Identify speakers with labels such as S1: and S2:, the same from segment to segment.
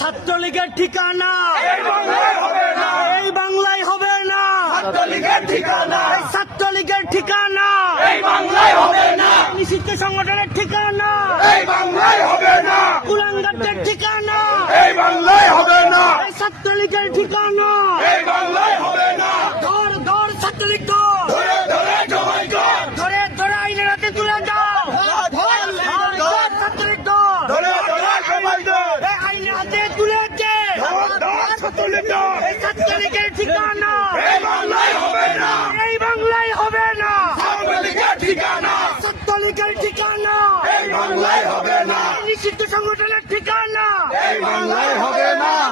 S1: ছাত্রলীগের ঠিকানা। এই বাংলায় হবে না। ছাত্রলীগের ঠিকানা। নিষিদ্ধ সংগঠনের ঠিকানা। কুলাঙ্গারদের ঠিকানা। এই ছাত্রলীগের ঠিকানা ধর ধর ছাত্রলীগ ধর ধরে ধরে আইনের ধর এই বাংলায় হবে না। ঠিকানা। এই ঠিকানা। এই বাংলায় হবে না। নিষিদ্ধ সংগঠনের ঠিকানা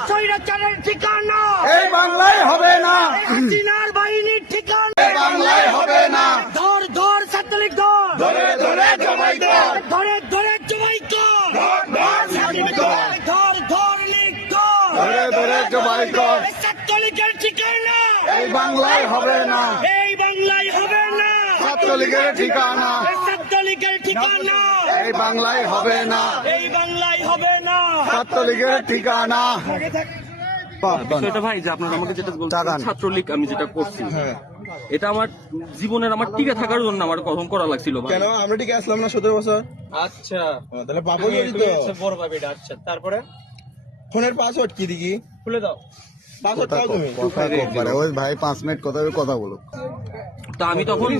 S1: স্বৈরাচারের ঠিকানা এই হাসিনার বাহিনীর ঠিকানা ধর ধর ছাত্রলীগ ধর ধরে ধরে জমাই কর ধর ধর লীগ ধর এই ছাত্রলীগের ঠিকানা।
S2: এই বাংলায় হবে না।
S1: এই বাংলায় হবে না।
S2: ছাত্রলীগের ঠিকানা।
S1: ছাত্রলীগের ঠিকানা।
S2: এই বাংলায় হবে না।
S1: এই বাংলায় হবে না।
S2: ছাত্রলীগের ঠিকানা।
S3: বিষয়টা ভাই যে আপনারা আমাকে যেটা বলছেন
S2: টাকান।
S3: ছাত্রলীগ আমি যেটা করছি
S4: হ্যাঁ।
S3: এটা আমার জীবনের আমার টিকে থাকার জন্য আমার কখন করা লাগছিল
S4: কেন? আমরা ঠিক আসলাম না সতেরো বছর?
S5: আচ্ছা।
S4: তাহলে
S5: বড় আচ্ছা তারপরে?
S4: ফোনের পাসওয়ার্ড কি দেখি?
S5: খুলে দাও।
S2: ওই ভাই পাঁচ মিনিট কথা কথা বলো
S3: তা আমি তখন